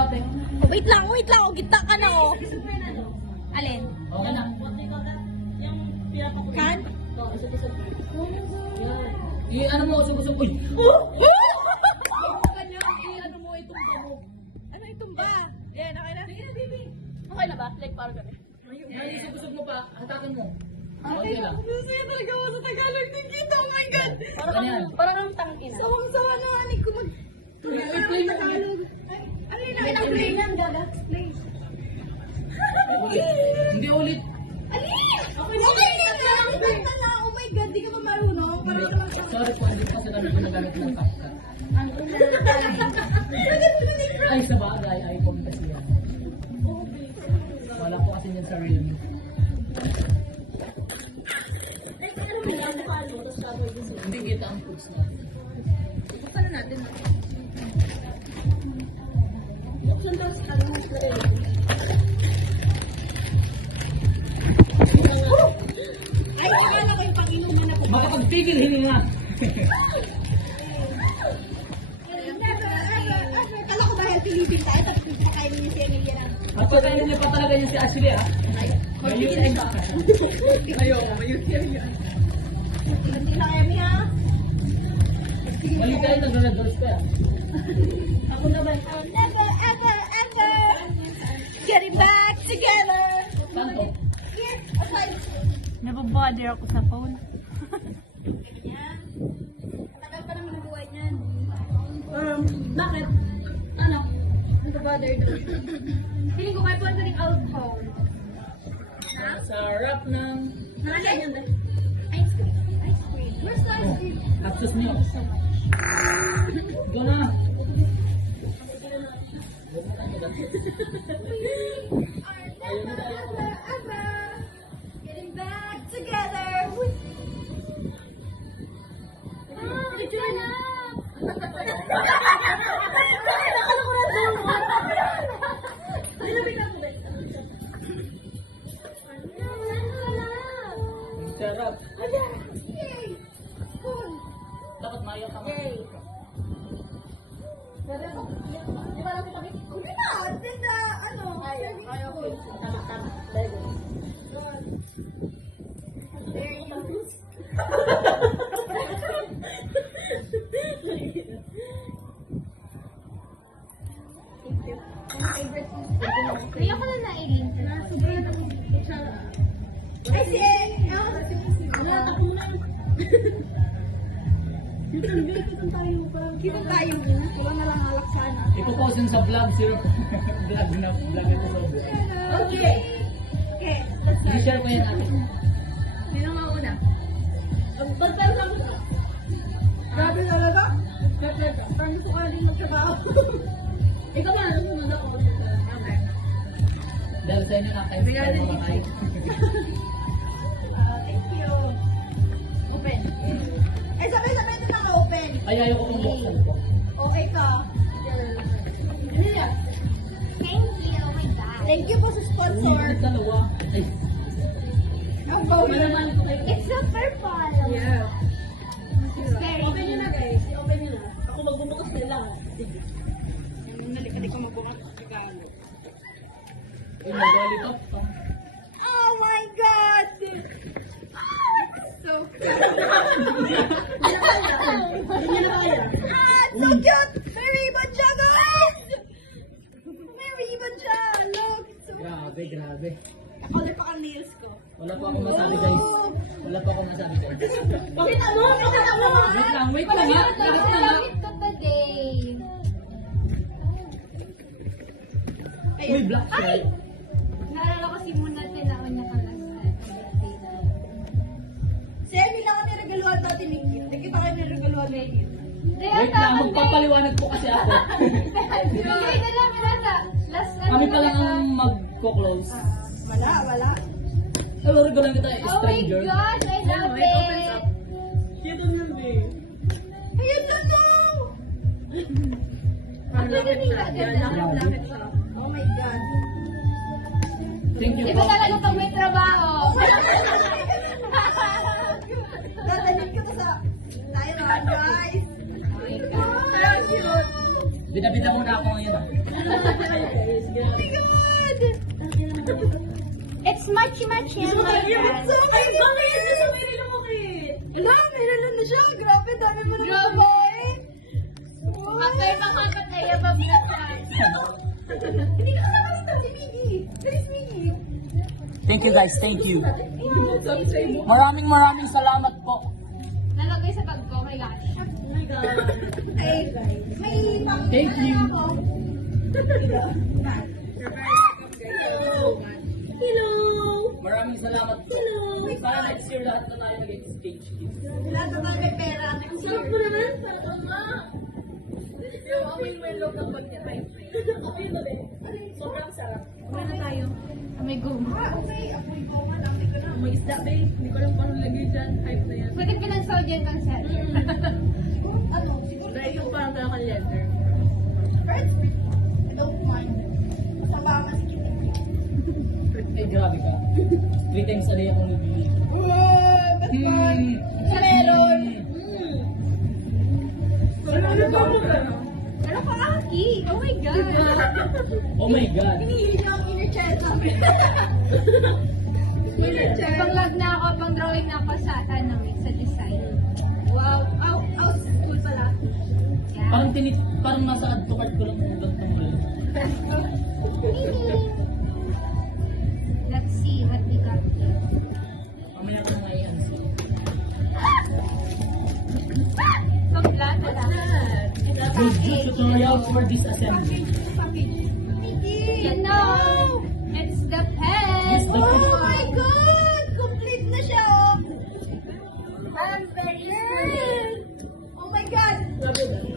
ate. Wait lang. O, gitna ka na, oh. Alin? Okay na. Kan? Ano mo, usog-usog. Uy! Ano itong ba? Yan, okay na? Okay na ba? Like, parang gano'n. Ay, usog-usog mo pa. Hatakin mo. Okay Okay lang. Masaya talaga ako sa Tagalog. Thank you, oh my God. Ano yan? Parang ang tangina. Sawang-sawa na nga, ko mag... Play mo. Ay, ano yun? Play lang, Gaga. Play. Hindi ulit. Alin? Okay na. Kanta na. Oh my God, di ka ba marunong? Parang Sorry po, hindi po kasi kami ginagamit ng CapCut. Ay, sa bagay, iPhone kasi yan. Wala po kasi yan sa Realme. Hindi kita ang foods na. Buksan na natin. Ay, akala ko yung pag-inuman ako. Makapagpigil hininga. Kala ko ba healthy living tayo tapos kakain niyo si Emilia na. At pagkainin niya pa talaga niya si Ashley, ha? Ayun na. Ayun, yan. Hindi na kaya niya. Mali tayo, nag-reverse ka. Ako naman. I'll never, ever, ever getting back together. Santo. Yes, okay. Nababother ako sa phone. Matagal pa naman ang buhay niyan. Bakit? Ano? Nag-bother doon. Feeling ko kayo pwede rin alcohol. Sarap ng... Ano yan? Ice cream. Ice cream. Where's the ice cream? Absus niyo. Go na. Getting back together. Picture na. Sarap. Dapat mayak ka. Di ba lang kita? Hindi na. Tinda, ano? Ayaw ko. Tama. Very nice. Thank you. Ang favorite ko. Kaya ko na nailing. Sobrang kutsara. Ay, si wala, tako mo na. Kitang tayo. Kailan na lang halak sana. Ipopost yun sa vlog, sir. Vlog na vlog ito sa vlog. Okay. Okay, let's start. I-share ko yan natin. Sino mauna? Ang pagkal lang sa... Grabe talaga? Parang gusto ka rin magtrabaho. Ikaw ba? Sumunod ako ba sa kamay? Dahil sa inyo nakakain tayo mga kain. Thank you. Open. Eh, sabay-sabay ito naka-open. Ay, ayaw ko kung buksan ko. Okay ka. Ano yan? Thank you, oh my God. Thank you po sa sponsor. Uy, dalawa. Ay, Ang bawal naman ko kayo. It's a purple. Yeah. It's very Open nyo na guys. Open nyo na. Ako magbubukas na lang. Sige. Nalik ka magbukas sa Tagalog. ay, mag-lollipop. Oh my God! So cute. So cute! May ribbon siya, guys! May ribbon siya! Look! So Grabe, grabe. Nakolor pa ang nails ko. Wala pa akong masabi, guys. Wala pa akong masabi, guys. Bakit ano? Bakit ano? Wait lang nga. Lagas na nga. Ito today. Uy, black shirt. Naalala ko si Muna tinaon niya ka last birthday na. Si Emily lang ang niregaluhan dati ni Kim. Nakita kayo niregaluhan ni Kim. Wait lang, magpapaliwanag po kasi ako. Hindi na lang, Miranda. Last Kami pa lang ang mag-close. Wala. Kalori ko lang kita, Oh my stranger. God, I love it. Cute na yun, ayun na to! Ang lapit siya. Lapit siya. Oh my God. Thank you Iba po. talaga pag may trabaho. Dadaling ko to sa tayo na, guys. Pero cute. Binabita muna ako ngayon. Machi-machi yan, my God. Gusto mo kayo bakit? Gusto mo kayo bakit? Ala, may lalan na siya. Grabe, dami mo na. Grabe. Kapay makakat ay abab na yan. Hindi ka nakakita si Miggy. There's Miggy. Thank you guys, thank you. Sabi sa iyo. Maraming salamat po. Nalagay sa bag ko, my gosh. Oh my God. Ay, guys. May Thank you. Hello. Maraming salamat po. Hello. Sana next year lahat na tayo mag-exchange gift. Lahat na tayo may pera. Ang sarap mo naman. Tama. Amoy mo yung loob ng bag niya. Amoy mo din. Sobrang sarap. Kumain na tayo. May guma. Okay. Amoy ko nga. Dami ko na. May isda, babe. Hindi ko lang paano lagay dyan. Hype na yan. Pwede pinagsaw dyan ng set. Ano? Siguro dahil yung parang talagang leather. First, I don't mind. Masama ka si Kitty. Ay, grabe ka. 3 times a day ako nabili. Wow! That's fun! Meron! Ano pa aki? Oh my God. Oh my God. Hinihilig niya ang inner child namin. Inner child. Pang lag na ako, pang drawing na ako sa sa design. Wow! Out school pala. Yeah. Parang nasa add to cart ko lang yung ugat ng wala. Let's see what we got here. Mamaya ko nga i-answer. Komplat na lang. Good tutorial for disassembly. You know, it's the pen. Oh my God! Complete na siya! I'm very good. Oh my God!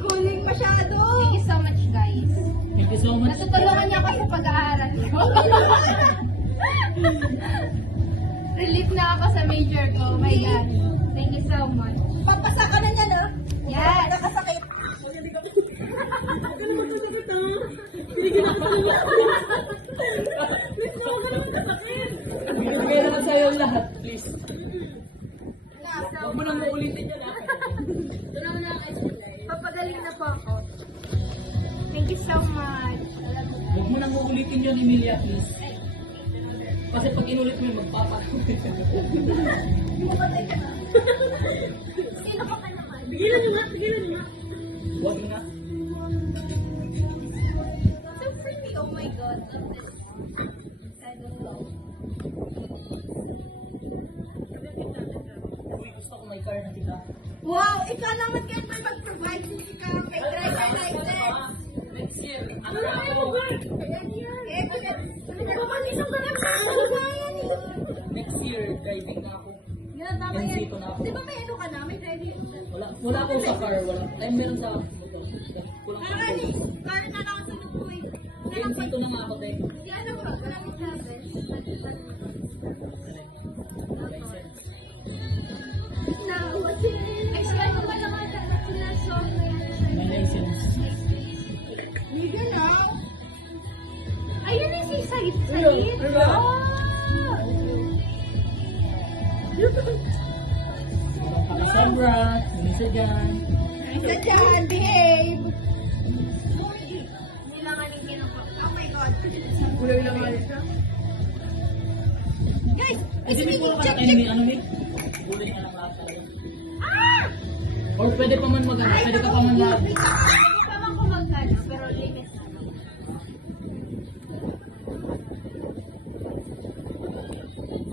Cooling masyado! Thank you so much, guys. Thank you so much. Natutulungan niyo ako sa pag-aaral ko. Relief na ako sa major ko. Oh my God. Thank you so much. Papasa ka na niya, no? Yes. Nakasakit. Binibigay naman sa'yo lahat, please. Huwag mo nang uulitin yan. Papagaling na po ako. Thank you so much. Huwag mo nang uulitin yun, Emilia, please. Kasi pag inulit mo yun, magpapakulit. Sino ka pa naman? Pigilan niyo nga, pigilan niyo nga. Huwag na. So pretty. Oh my God. I don't know. Uy, gusto ko may car na kita. Wow! Ikaw naman kayo may mag-provide si Sika. May driver license. Next year, ano na ako? Next year, driving na ako. Yan, tama yan. Nandito na ako. Di ba may ano ka na? May driving. Wala akong sa car, wala. Ay, meron sa motor. Kulang sa Kani, motor. kani na lang sa lupoy. Nandito na nga ako, te. Si ano ba? Maraming travel. Explain ko pa naman na song na yan. May license. Liga na. Ayun na si Said. Ayun, diba? Sobra, minsan dyan. Isa dyan, behave. Nilangan yung kinuha. Oh my God. Kulay lang nga siya. Guys, Ay, hindi ko lang enemy, ano ni? Bulay ka lang lahat talaga. Ah! Or pwede pa man mag-ano, pwede ka pa man mag... Ay!